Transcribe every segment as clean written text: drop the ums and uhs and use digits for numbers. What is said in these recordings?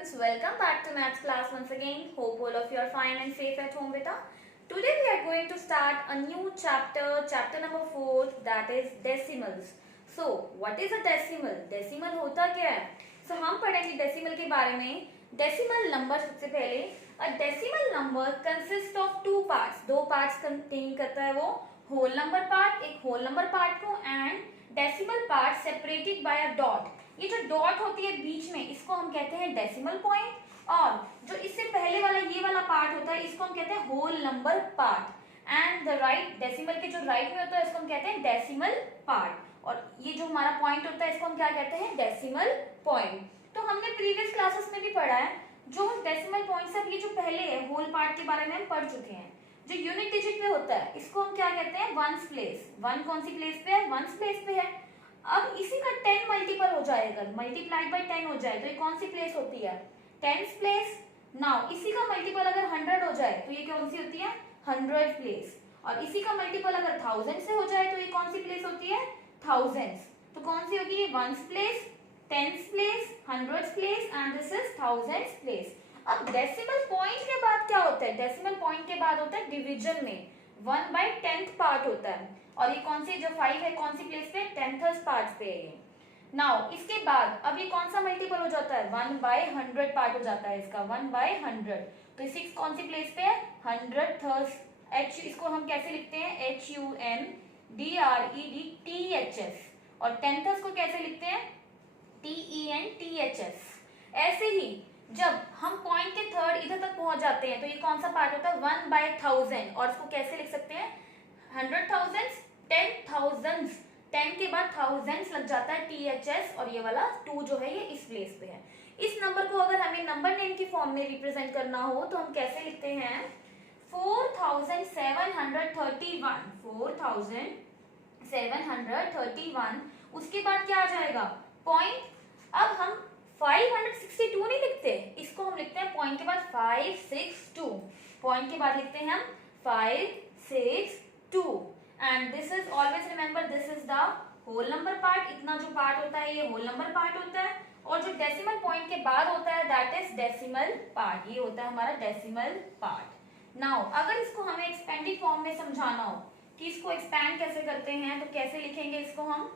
students, welcome back to maths class once again. Hope all of you are fine and safe at home beta. Today we are going to start a new chapter number 4, that is decimals. So what is a decimal? Decimal होता क्या है? So हम पढ़ेंगे decimal के बारे में. Decimal number सबसे पहले, a decimal number consists of two parts. दो parts contain करता है वो, whole number part, एक whole number part को and decimal part separated by a dot. ये जो डॉट होती है बीच में, इसको हम कहते हैं डेसिमल पॉइंट, और जो इससे पहले वाला ये वाला पार्ट होता है इसको हम कहते हैं whole number part, and the right decimal के जो राइट में होता है इसको हम कहते हैं डेसिमल पार्ट, और ये जो हमारा पॉइंट होता है इसको हम क्या कहते हैं डेसिमल पॉइंट. तो हमने प्रीवियस क्लासेस में भी पढ़ा है जो डेसिमल पॉइंट से, ये जो पहले है होल पार्ट के बारे में हम पढ़ चुके हैं. जो यूनिट डिजिट पे होता है इसको हम क्या कहते हैं वंस प्लेस. वन कौन सी प्लेस पे है? वंस प्लेस पे है. अब इसी का 10 मल्टीपल हो जाएगा, मल्टीप्लाइड बाय 10 हो जाए तो ये कौन सी प्लेस होती है? Tens place. नाउ इसी का मल्टीपल अगर 100 हो जाए तो ये कौन सी होती है? 100 प्लेस. और इसी का मल्टीपल अगर 1000 से हो जाए तो ये कौन सी प्लेस होती है? थाउजेंड्स. तो कौन सी होगी ये? Ones place, tens place, hundreds place and this is thousands place. अब डेसिमल पॉइंट के बाद क्या होता है? डेसिमल पॉइंट के बाद होता है डिवीजन में 1/10th पार्ट होता है, और ये कौन सी जो 5 है कौन सी प्लेस पे? 10th पार्ट पे है ये. नाउ इसके बाद अब ये कौन सा मल्टीपल हो जाता है? 1/100 पार्ट हो जाता है इसका, 1/100. तो 6 कौन सी प्लेस पे है? 100th. h इसको हम कैसे लिखते हैं? HUNDREDTHS. और 10th को कैसे लिखते हैं? TENTHS. ऐसे ही जब हम पॉइंट के थर्ड इधर तक पहुंच जाते हैं तो ये कौन सा पार्ट होता है? 1/1000. और इसको कैसे लिख सकते हैं? 100,000, 10,000. 10 के बाद थाउजेंड्स लग जाता है THS, और ये वाला 2 जो है ये इस प्लेस पे है. इस नंबर को अगर हमें नंबर नेम की फॉर्म में रिप्रेजेंट करना हो तो हम कैसे लिखते हैं? 4731. 4731. उसके बाद क्या आ जाएगा? पॉइंट. अब हम 562 नहीं लिखते, इसको हम लिखते हैं पॉइंट के बाद 562. पॉइंट के बाद लिखते हैं हम 562. And this is always remember, this is the whole number part. इतना जो पार्ट होता है ये होल नंबर पार्ट होता है, और जो डेसिमल पॉइंट के बाद होता है दैट इज डेसिमल पार्ट. ये होता है हमारा डेसिमल पार्ट. नाउ अगर इसको हमें एक्सपेंडेड फॉर्म में समझाना हो कि इसको एक्सपैंड कैसे करते हैं तो कैसे लिखेंगे इसको हम?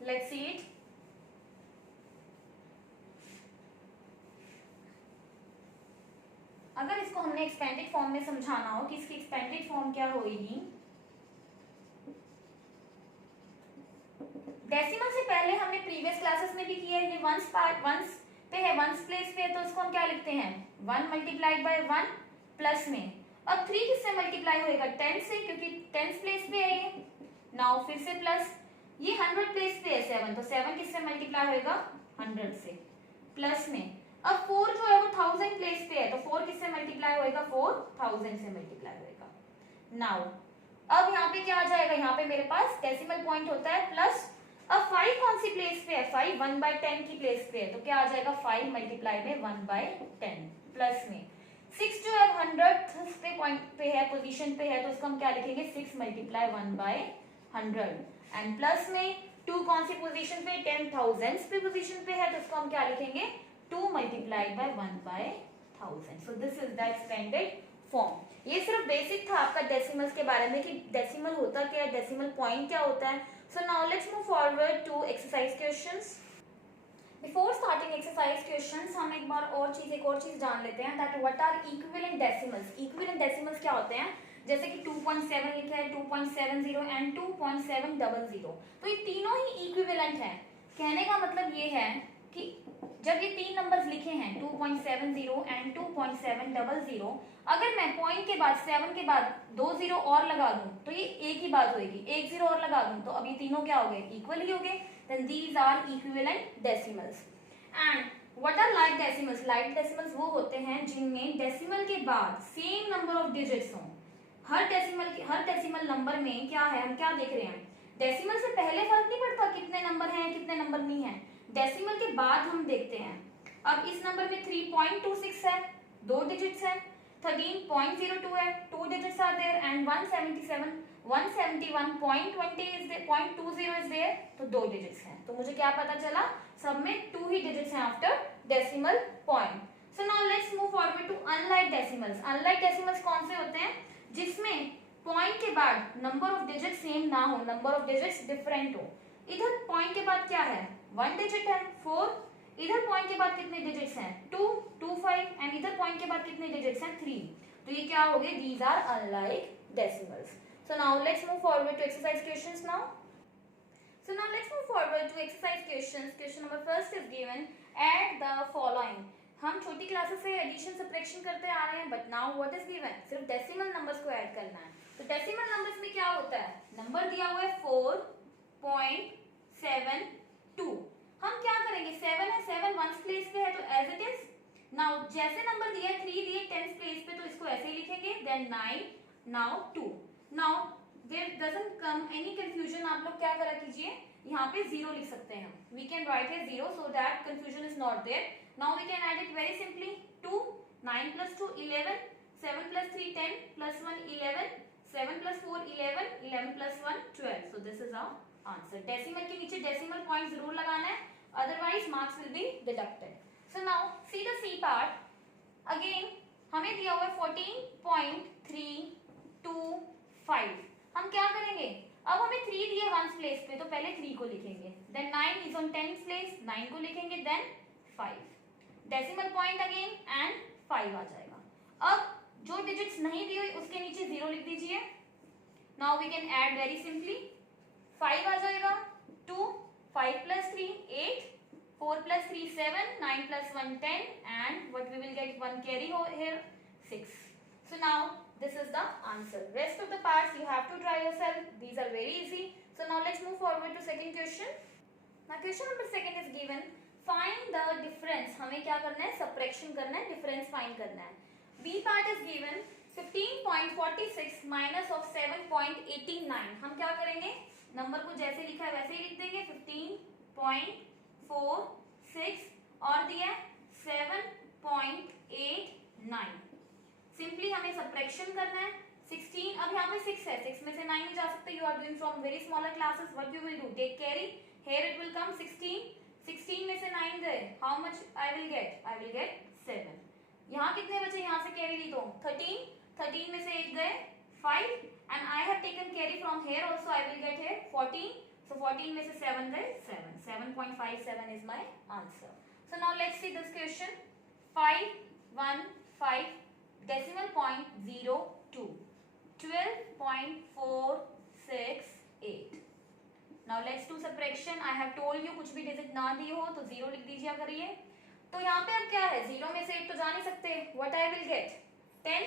Let's see it. अगर इसको हमने एक्सपेंडेड फॉर्म में समझाना हो कि इसकी एक्सपेंडेड फॉर्म क्या होगी, डेसिमल से पहले हमने प्रीवियस क्लासेस में भी किया है. ये वंस पार्ट वंस पे है, वंस प्लेस पे है, तो इसको हम क्या लिखते हैं? 1 मल्टीप्लाइड बाय 1 प्लस में. अब 3 किससे मल्टीप्लाई होएगा? 10 से, क्योंकि 10th प्लेस पे है ये. नाउ फिर से प्लस, ये 100 प्लेस पे है 7, तो 7 किससे मल्टीप्लाई होएगा? 100 से. प्लस में अब 4 जो है वो 1000 प्लेस पे है, तो 4 किससे मल्टीप्लाई होएगा? 4000 से मल्टीप्लाई होएगा. नाउ अब यहाँ पे क्या आ जाएगा? यहाँ पे मेरे पास डेसिमल पॉइंट होता है प्लस. अब 5 कौन सी प्लेस पे है? 5 1/10 की प्लेस पे है, तो क्या आ जाएगा? 5 मल्टीप्लाई में 1/10 प्लस में 6 जो है 100th पे पॉइंट पे है, पोजीशन पे है, तो उसको हम क्या लिखेंगे? 6 मल्टीप्लाई 1/100. एंड प्लस में 2 कौन सी पोजीशन पे? 10,000 पे पोजीशन पे है, तो इसको हम क्या लिखेंगे? 2 multiplied by 1/1000. So this is the expanded form. ये सिर्फ बेसिक था आपका डेसिमल्स के बारे में कि डेसिमल होता क्या है, डेसिमल पॉइंट क्या होता है. So now let's move forward to exercise questions. Before starting exercise questions हम एक बार और चीज जान लेते हैं that what are equivalent decimals. Equivalent decimals क्या होते हैं? जैसे कि 2.7 लिखा है, 2.70 एंड 2.700. तो ये तीनों ही इक्विवेलेंट हैं. कहने का मतलब ये है कि जब ये तीन नंबर्स लिखे हैं 2.70 एंड 2.700, अगर मैं पॉइंट के बाद 7 के बाद 2 जीरो और लगा दूं तो ये एक ही बात होगी. 1 जीरो और लगा दूं तो अब ये तीनों क्या हो गए? इक्वल ही हो गए. Then these are equivalent decimals. And what are like decimals? Like decimals वो होते हैं जिनमें डेसिमल के बाद सेम नंबर ऑफ डिजिट्स हों. हर डेसिमल नंबर में क्या है, हम क्या देख रहे हैं? डेसिमल से पहले फर्क नहीं पड़ता कितने नंबर हैं कितने नंबर नहीं है, डेसिमल के बाद हम देखते हैं. अब इस नंबर में 3.26 है, 2 डिजिट्स है. 13.02 है, 2 digits are there. And 171.20 is there, 0.20 is there, तो 2 डिजिट्स हैं. तो मुझे क्या पता चला? सब में 2 ही डिजिट्स हैं after decimal point. So now let's move forward to unlike decimals. Unlike decimals कौन से होते हैं? जिसमें पॉइंट के बाद नंबर ऑफ डिजिट सेम ना हो, नंबर ऑफ डिजिट्स डिफरेंट हो। इधर पॉइंट के बाद क्या है? 1 डिजिट है 4, इधर पॉइंट के बाद कितने डिजिट्स हैं? 2, 2, 5 एंड इधर पॉइंट के बाद कितने डिजिट्स हैं? 3। तो ये क्या हो गए? These are unlike decimals. So now let's move forward to exercise questions now. So now let's move forward to exercise questions. Question number first is given. Add the following. हम छोटी क्लासेस से addition subtraction करते आ रहे हैं, but now what is given? सिर्फ decimal numbers को add करना है। तो डेसिमल नंबर्स में क्या होता है? नंबर दिया हुआ है 4.72। हम क्या करेंगे? 7 है, 7 वंस प्लेस पे है तो एज इट इज। नाउ जैसे नंबर दिया है 3 दिए टेंस प्लेस पे तो इसको ऐसे ही लिखेंगे, then 9, now 2। Now there doesn't come any confusion. आप लोग क्या करा कीजिए, यहाँ पे 0 लिख सकते हैं। वी कैन राइट है 0 so that confusion is not there. Now we can add it very simply. 2, 9 + 2 11, 7 + 3 10 + 1 11, 7 + 4 11, 11 + 1 12। So this is our answer. Decimal के नीचे डेसिमल पॉइंट जरूर लगाना है, otherwise marks will be deducted. So now see the C part. Again हमें दिया हुआ है 14.325। हम क्या करेंगे? अब हमें 3 दिए वंस प्लेस पे तो पहले 3 को लिखेंगे, then 9 is on 10th place, 9 को लिखेंगे, then 5 decimal point again and 5 आ जाएगा। अब जो डिजिट्स नहीं दी हुई उसके नीचे 0 लिख दीजिए। Now we can add very simply. 5 आ जाएगा, 2, 5 + 3 8, 4 + 3 7, 9 + 1 10 and what we will get 1 carry here 6. So now this is the answer. Rest of the parts you have to try yourself. These are very easy. So now let's move forward to second question. Now question number second is given. Find the difference. हमें क्या करना है? Subtraction करना है, difference find करना है। B part is given 15.46 minus of 7.89। हम क्या करेंगे? नंबर को जैसे लिखा है वैसे ही लिख देंगे। 15.46 और दिया 7.89। सिंपली हमें सब्ट्रैक्शन करना है। 16, अब यहाँ पे 6 है, 6 में से 9 नहीं जा सकते। You are doing from very smaller classes, what you will do? Take carry, here it will come 16, 16 में से 9 गए, how much I will get? I will get 7। यहाँ कितने बचे? यहाँ से कैरी ली तो 13, 13 में से 8 गए 5 and I have taken carry from here also, I will get here 14, सो 14 में से 7 गए 7, 7.57 is my answer. So now let's see this question. 515 decimal point 02, 12.468। now let's do subtraction। I have told you कुछ भी digit ना दी हो तो 0 लिख दीजिए करिए। तो यहाँ पे अब क्या है? 0 में से 8 तो जा नहीं सकते। what I will get? 10,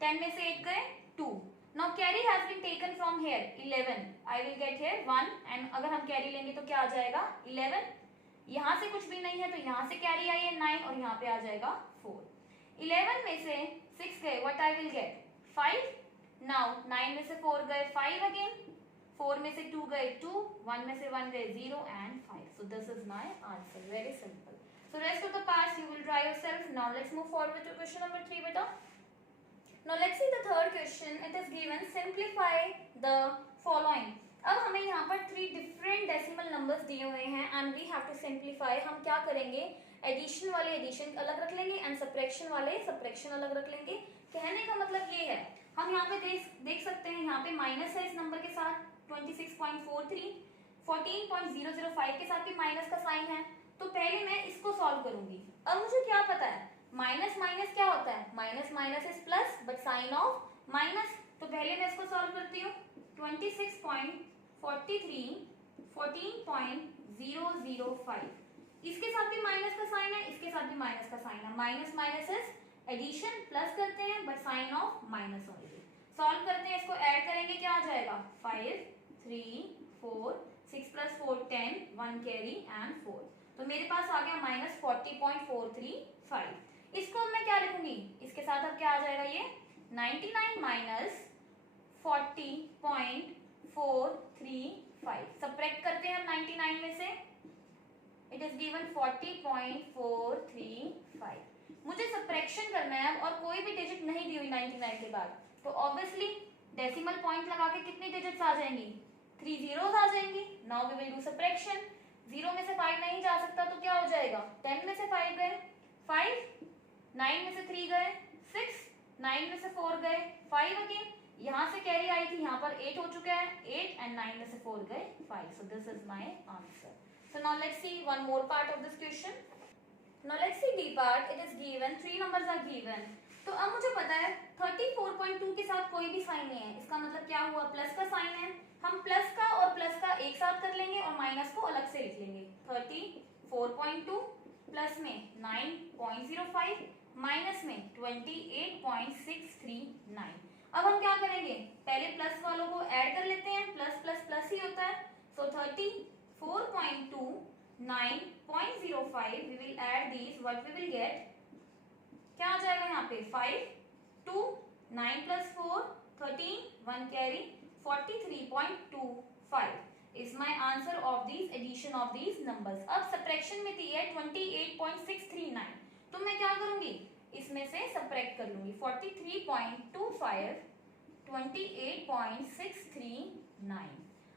10 में से 8 गए 2। now carry has been taken from here 11, I will get here 1 and अगर हम कैरी लेंगे तो क्या आ जाएगा? 11। यहाँ से कुछ भी नहीं है तो यहाँ से कैरी आई है 9 और यहाँ पे आ जाएगा 4। 11 में से 6 गए, what I will get? 5। now 9 में से 4 गए 5 अगेन, 4 में से 2 गए 2, 1 में से 1 गए 0 and 5। so this is my answer, very simple। so rest of the parts you will try yourself। now let's move forward to question number 3 beta। now let's see the third question। it is given simplify the following। अब हमें यहाँ पर 3 different decimal numbers दिए हुए हैं and we have to simplify. हम क्या करेंगे? एडिशन वाले एडिशन अलग रख लेंगे एंड सब्ट्रैक्शन वाले सब्ट्रैक्शन अलग रख लेंगे। कहने का मतलब ये है, हम यहाँ पे देख सकते हैं यहाँ पे माइनस है इस नंबर के साथ 26.43, 14.005 के साथ भी माइनस का साइन है। तो पहले मैं इसको सॉल्व करूंगी। अब मुझे क्या पता है? माइनस माइनस क्या होता है? Minus minus is plus but sign of minus. तो पहले मैं इसको सॉल्व करती हूँ। 26.43, 14.005, इसके साथ भी माइनस का साइन है, इसके साथ भी माइनस का साइन है। Minus minus is addition, plus करते हैं but sign of minus only. Solve करते हैं, इसको ऐड करेंगे, क्या आ जाएगा? 5 3 4 6 + 4 10, 1 कैरी एंड 4। तो मेरे पास आ गया -40.435। इसको मैं क्या लिखूंगी? इसके साथ अब क्या आ जाएगा? ये 99 माइनस 40.435। सब्ट्रैक्ट करते हैं हम 99 में से, इट इज गिवन 40.435। मुझे सब्ट्रैक्शन करना है और कोई भी डिजिट नहीं दी हुई 99 के बाद, तो ऑब्वियसली डेसिमल पॉइंट लगा के कितनी डिजिट्स आ जाएंगी? 3 zeros आ जाएंगी। Now we will do subtraction. 0 में से 5 नहीं जा सकता तो क्या हो जाएगा? 10 में से 5 गए 5, 9 में से 3 गए 6, 9 में से 4 गए 5 अगेन, यहाँ से कैरी आई थी, यहाँ पर 8 हो चुका है 8 एंड 9 में से 4 गए 5. So this is my answer. So now let's see one more part of this question. Now let's see D part. It is given 3 numbers are given. तो अब मुझे पता है 34.2 के साथ कोई भी साइन नहीं है, इसका मतलब क्या हुआ, प्लस का साइन है. हम प्लस का और प्लस का एक साथ कर लेंगे और माइनस को अलग से लिख लेंगे. 34.2 प्लस में 9.05 माइनस में 28.639. अब हम क्या करेंगे, पहले प्लस वालों को ऐड कर लेते हैं, प्लस प्लस प्लस ही होता है. सो 34.2 9.05 we will add these, what we will get, क्या आ जाएगा यहाँ पे 5 2 9 plus 4 13 1 carry 43.25 is my answer of these addition of these numbers. अब सब्ट्रैक्शन में दी है 28.639, तो मैं क्या करूंगी, इसमें से सब्ट्रैक्ट कर लूंगी. 43.25 28.639.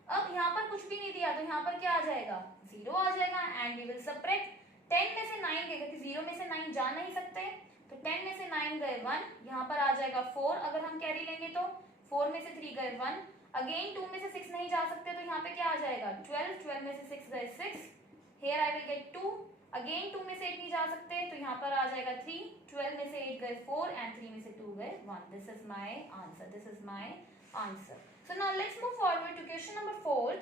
अब यहाँ पर कुछ भी नहीं दिया तो यहाँ पर क्या आ जाएगा, 0 आ जाएगा. एंड वी विल सब्ट्रैक्ट 10 में से 9 गए क्योंकि 0 में से 9 जा नहीं सकते, तो 10 में से 9 गए 1, यहाँ पर आ जाएगा 4 अगर हम कैरी लेंगे तो. 4 में से 3 गए 1, अगेन 2 में से 6 नहीं जा सकते तो यहाँ पे क्या आ जाएगा 12, 12 में से 6 गए 6, here I will get 2, again 2 में से 8 नहीं जा सकते तो यहाँ पर आ जाएगा 3, 12 में से 8 गए 4 एंड 3 में से 2 गए 1. This is my answer, this is my answer. So now let's move forward to question number 4.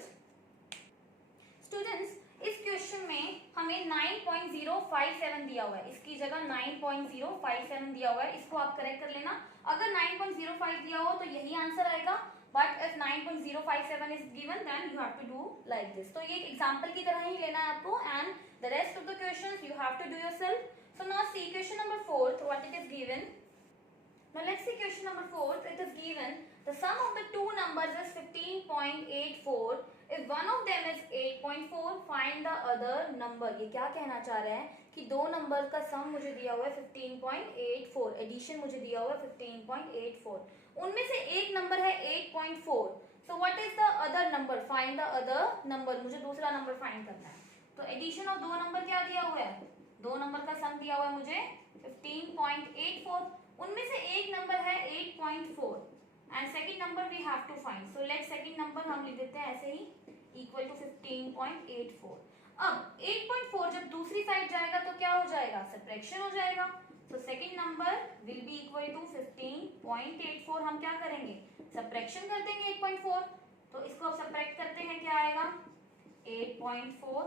Students, इस क्वेश्चन में हमें 9.057 दिया हुआ है, इसकी जगह 9.057 दिया हुआ है, इसको आप करेक्ट कर लेना. अगर 9.05 दिया हो तो यही आंसर आएगा, but if 9.057 is given then you have to do like this. तो ये एग्जांपल की तरह ही लेना है आपको, and the rest of the questions you have to do yourself. So now see question number 4 what it is given. Now let's see question number 4. It is given the sum of the two numbers is 15.84. If one of them is 8.4, find the other number. ये क्या कहना चाह रहे हैं कि दो number का सम मुझे दिया हुआ है 15.84, एडिशन मुझे दिया हुआ है 15.84, उनमें से एक नंबर है 8.4. So what is the other number? Find the other number. मुझे दूसरा नंबर फाइंड करना है. तो एडिशन ऑफ दो नंबर क्या दिया हुआ है, दो नंबर का सम दिया हुआ है मुझे 15.84, उनमें से एक नंबर है 8.4 and second number we have to find. So let second number हम लिख देते हैं ऐसे ही इक्वल टू 15.84. अब 8.4 जब दूसरी साइड जाएगा तो क्या हो जाएगा, सब्ट्रैक्शन हो जाएगा. So second number will be equal to 15.84. हम क्या करेंगे, सब्ट्रैक्शन कर देंगे 8.4. तो इसको अब सब्ट्रैक्ट करते हैं, क्या आएगा 8.4.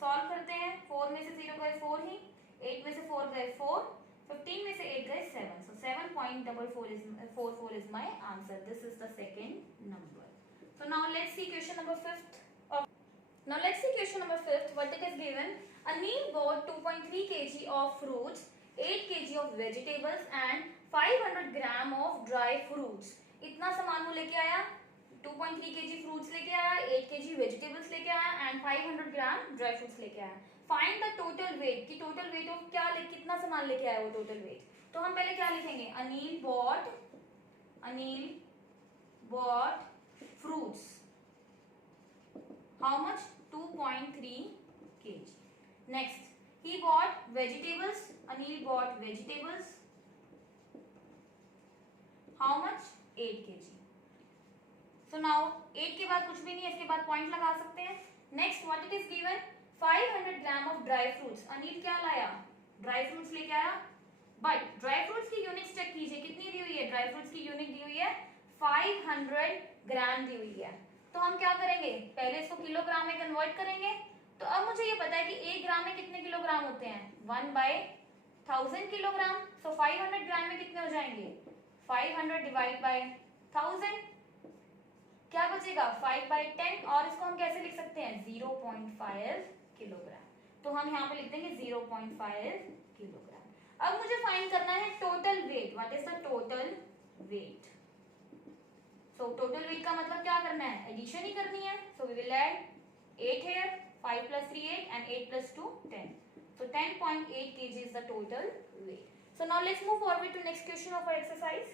सॉल्व करते हैं, 4 में से 0 गए 4 ही, 8 में से 4 गए 4, 15 में से 8 गए 7. So 7.44 is my answer. This is the second number. So now let's see question number 5th. Now let's see question number 5th. What it is given? Anil bought 2.3 kg of fruits, 8 kg of vegetables and 500 gram of dry fruits. इतना सामान वो लेके आया, 2.3 kg fruits लेके आया, 8 kg vegetables लेके आया and 500 gram dry fruits लेके आया. फाइंड द टोटल वेट, की टोटल वेट ऑफ क्या कितना सामान लेके आया वो टोटल वेट. तो हम पहले क्या लिखेंगे, Anil bought fruits, how much 2.3 kg. Next he bought vegetables, Anil bought vegetables, how much 8 kg. So now 8 के बाद कुछ भी नहीं है, इसके बाद पॉइंट लगा सकते हैं. Next what it is given, 500 gram of dry fruits. Anil क्या लाया, ड्राई फ्रूट्स लेके आया, बट ड्राई फ्रूट्स की यूनिट चेक कीजिए कितनी दी हुई है, ड्राई फ्रूट्स की यूनिट दी हुई है 500 ग्राम दी हुई है. तो हम क्या करेंगे, पहले इसको किलोग्राम में कन्वर्ट करेंगे. तो अब मुझे ये पता है कि 1 ग्राम में कितने किलोग्राम होते हैं, 1/1000 किलोग्राम. सो 500 ग्राम में कितने हो जाएंगे, 500 डिवाइड बाय 1000, क्या बचेगा 5/10, और इसको हम कैसे लिख सकते हैं 0.5 किलोग्राम. तो हम यहाँ पे लिख देंगे 0.5 किलोग्राम. अब मुझे फाइंड करना है total weight. What is the total weight. So total weight का मतलब क्या करना है, एडिशन ही करनी है. So we will add 8 here, 5 plus 3 8 and 8 plus 2 10. So 10.8 kg is the total weight. So now let's move forward to next question of our exercise.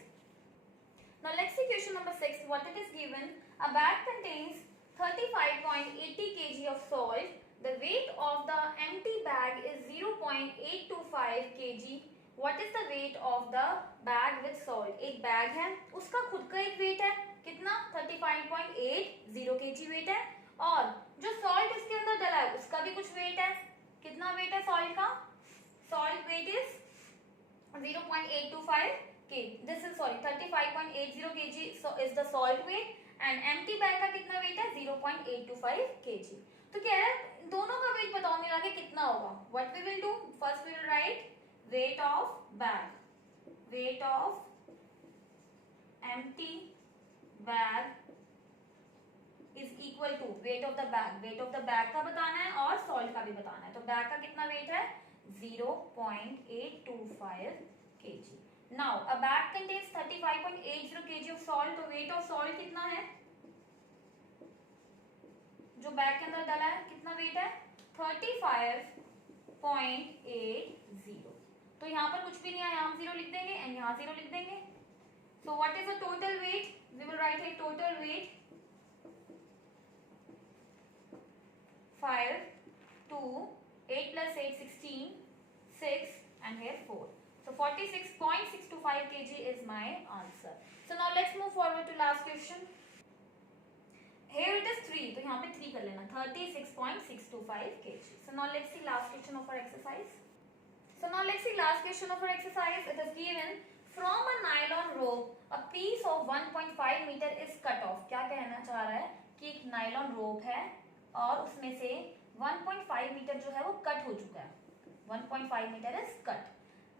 Now let's see question number 6. What it is given, a bag contains 35.80 kg of salt. The weight of the empty bag is 0.825 kg. What is the weight of the bag with salt? एक bag है, उसका खुद का एक wait है, कितना? 35.80 kg wait है, और जो सॉल्ट इसके अंदर डला है उसका भी कुछ वेट है। कितना वेट है सॉल्ट का? Salt weight is 0.825 kg. This is sorry 35.80 kg is the salt weight and empty bag का कितना वेट है? 0.825 kg. तो कह रहा है दोनों का वेट बताओ मिला के कितना होगा. What we will do? First we will write weight of bag. Weight of empty bag is equal to weight of the bag. Weight of the bag का बताना है और salt का भी बताना है. तो bag का कितना वेट है? 0.825 kg. Now a bag contains 35.80 kg of salt. तो weight of salt कितना है? जो बैग के अंदर डाला है कितना वेट है? 35.80. तो यहाँ पर कुछ भी नहीं है, यहाँ हम 0 लिख देंगे एंड यहाँ 0 लिख देंगे. So what is the total weight? We will write here total weight 5, 2, 8 plus 8, 16, 6 and here 4. So 46.625 kg is my answer. So now let's move forward to last question. Here it is 3. तो यहाँ पे 3 कर लेना. 36.625 kg. So now let's see last question of our exercise. So now let's see last question of our exercise. It is given from a nylon rope a piece of 1.5 meter is cut off. क्या कहना चाह रहा है कि एक nylon रोप है और उसमें से 1.5 मीटर जो है वो कट हो चुका है. 1.5 metre is cut.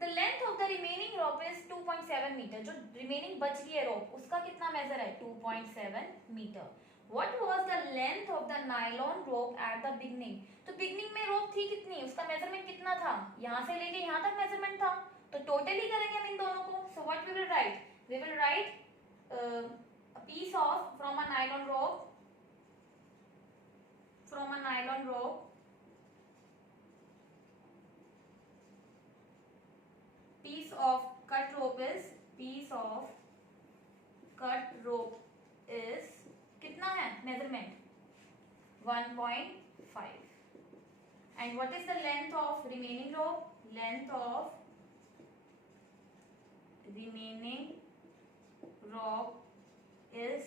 The length of the remaining rope is 2.7 metre. जो रिमेनिंग बच रही है रोप उसका कितना मेजर है? 2.7 metre. What was the length of the nylon rope at the beginning? तो बिगनिंग में रोप थी कितनी, उसका मेजरमेंट कितना था? यहाँ से लेके यहाँ तक मेजरमेंट था, तो टोटली करेंगे हम इन दोनों को. So what we will write? We will write a piece of from a nylon rope. From a nylon rope. Piece of cut rope is कितना है measurement? 1.5. And what is the length of remaining rope? Length of remaining rope is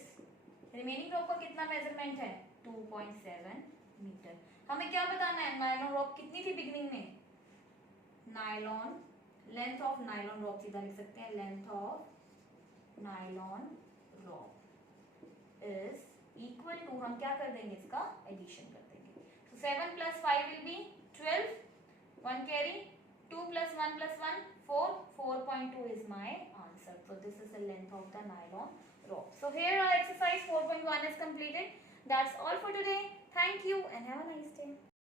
remaining rope का कितना measurement है? 2.7 metre. हमें क्या बताना है? Nylon रोप कितनी थी बिगनिंग में? Nylon length of nylon rope सीधा लिख सकते हैं. Length of nylon rope is equal to, हम क्या कर देंगे इसका एडिशन कर देंगे. So 7 plus 5 will be 12. 1 carry. 2 plus 1 plus 1 4. 4.2 is my answer. So this is the length of the nylon rope. So here our exercise 4.1 is completed. That's all for today. Thank you and have a nice day.